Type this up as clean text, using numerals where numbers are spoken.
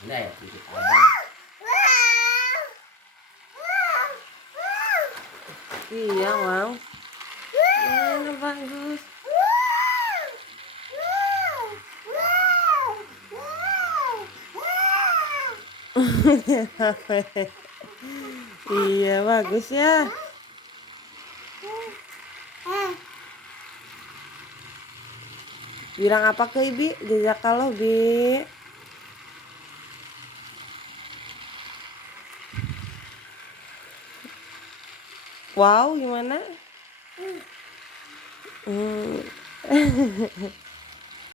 Ini ya titik abang. Iya, wow. Mana bagus. Iya, bagus ya. Bilang apa ke Ibi? Jazakallah, Bi. Wow, gimana?